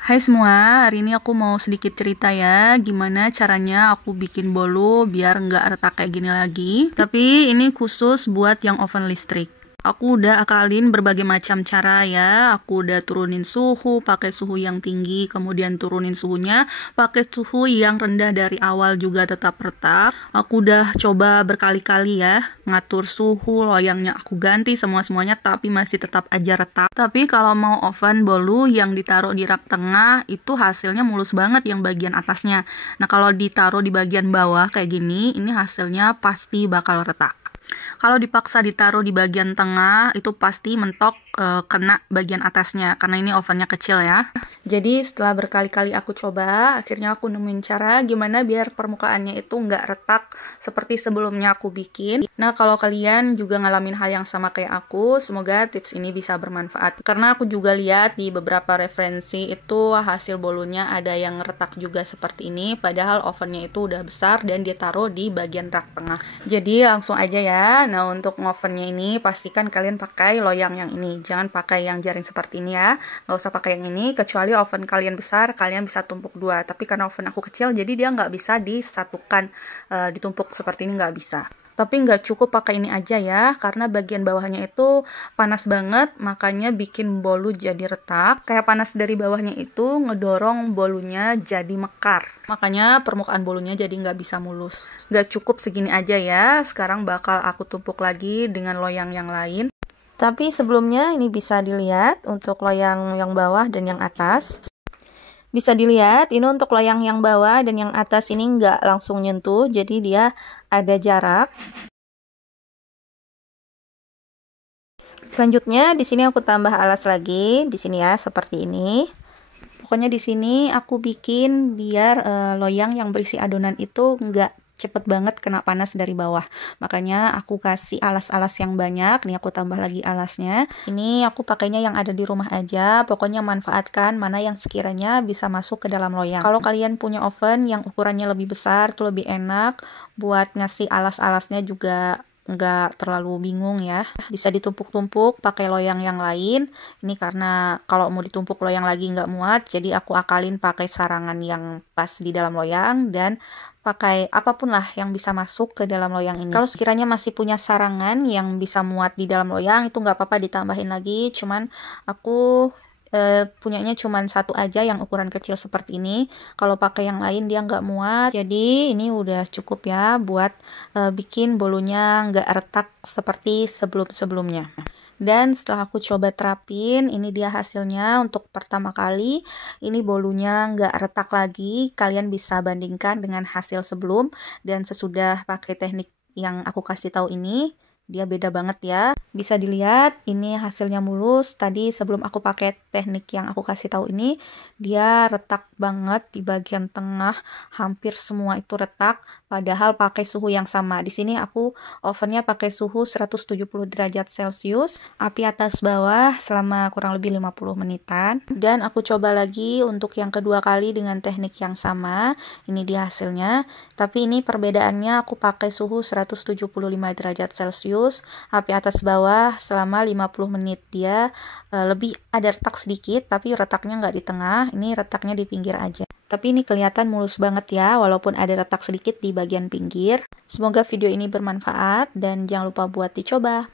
Hai semua, hari ini aku mau sedikit cerita ya, gimana caranya aku bikin bolu biar nggak retak kayak gini lagi. Tapi ini khusus buat yang oven listrik. Aku udah akalin berbagai macam cara ya. Aku udah turunin suhu, pakai suhu yang tinggi, kemudian turunin suhunya, pakai suhu yang rendah dari awal juga tetap retak. Aku udah coba berkali-kali ya, ngatur suhu, loyangnya aku ganti semuanya, tapi masih tetap aja retak. Tapi kalau mau oven bolu yang ditaruh di rak tengah, itu hasilnya mulus banget yang bagian atasnya. Nah, kalau ditaruh di bagian bawah kayak gini, ini hasilnya pasti bakal retak. Kalau dipaksa ditaruh di bagian tengah, itu pasti mentok kena bagian atasnya, karena ini ovennya kecil ya. Jadi setelah berkali-kali aku coba, akhirnya aku nemuin cara gimana biar permukaannya itu nggak retak seperti sebelumnya aku bikin. Nah, kalau kalian juga ngalamin hal yang sama kayak aku, semoga tips ini bisa bermanfaat. Karena aku juga lihat di beberapa referensi itu hasil bolunya ada yang retak juga seperti ini, padahal ovennya itu udah besar dan ditaruh di bagian rak tengah. Jadi langsung aja ya. Nah, untuk ngovennya ini pastikan kalian pakai loyang yang ini. Jangan pakai yang jaring seperti ini ya. Nggak usah pakai yang ini, kecuali oven kalian besar, kalian bisa tumpuk dua. Tapi karena oven aku kecil, jadi dia nggak bisa disatukan, ditumpuk seperti ini nggak bisa. Tapi nggak cukup pakai ini aja ya, karena bagian bawahnya itu panas banget, makanya bikin bolu jadi retak. Kayak panas dari bawahnya itu ngedorong bolunya jadi mekar. Makanya permukaan bolunya jadi nggak bisa mulus. Nggak cukup segini aja ya, sekarang bakal aku tumpuk lagi dengan loyang yang lain. Tapi sebelumnya ini bisa dilihat untuk loyang yang bawah dan yang atas. Bisa dilihat ini untuk loyang yang bawah dan yang atas ini nggak langsung nyentuh, jadi dia ada jarak. Selanjutnya di sini aku tambah alas lagi, di sini ya seperti ini. Pokoknya di sini aku bikin biar loyang yang berisi adonan itu nggak cepet banget kena panas dari bawah. Makanya aku kasih alas-alas yang banyak. Nih aku tambah lagi alasnya. Ini aku pakainya yang ada di rumah aja. Pokoknya manfaatkan mana yang sekiranya bisa masuk ke dalam loyang. Kalau kalian punya oven yang ukurannya lebih besar, tuh lebih enak. Buat ngasih alas-alasnya juga nggak terlalu bingung ya. Bisa ditumpuk-tumpuk pakai loyang yang lain. Ini karena kalau mau ditumpuk loyang lagi nggak muat, jadi aku akalin pakai sarangan yang pas di dalam loyang dan pakai apapun lah yang bisa masuk ke dalam loyang ini. Kalau sekiranya masih punya sarangan yang bisa muat di dalam loyang, itu nggak apa-apa ditambahin lagi. Cuman aku punyanya cuman satu aja yang ukuran kecil seperti ini. Kalau pakai yang lain dia nggak muat. Jadi ini udah cukup ya buat bikin bolunya nggak retak seperti sebelum-sebelumnya. Dan setelah aku coba terapin, ini dia hasilnya untuk pertama kali. Ini bolunya nggak retak lagi. Kalian bisa bandingkan dengan hasil sebelum dan sesudah pakai teknik yang aku kasih tahu ini. Dia beda banget ya. Bisa dilihat ini hasilnya mulus. Tadi sebelum aku pakai teknik yang aku kasih tahu ini, dia retak banget di bagian tengah. Hampir semua itu retak, padahal pakai suhu yang sama. Di sini aku ovennya pakai suhu 170 derajat Celcius, api atas bawah selama kurang lebih 50 menitan. Dan aku coba lagi untuk yang kedua kali dengan teknik yang sama. Ini dia hasilnya. Tapi ini perbedaannya aku pakai suhu 175 derajat Celcius, api atas bawah selama 50 menit. Dia lebih ada retak sedikit, tapi retaknya nggak di tengah, ini retaknya di pinggir aja. Tapi ini kelihatan mulus banget ya, walaupun ada retak sedikit di bagian pinggir. Semoga video ini bermanfaat dan jangan lupa buat dicoba.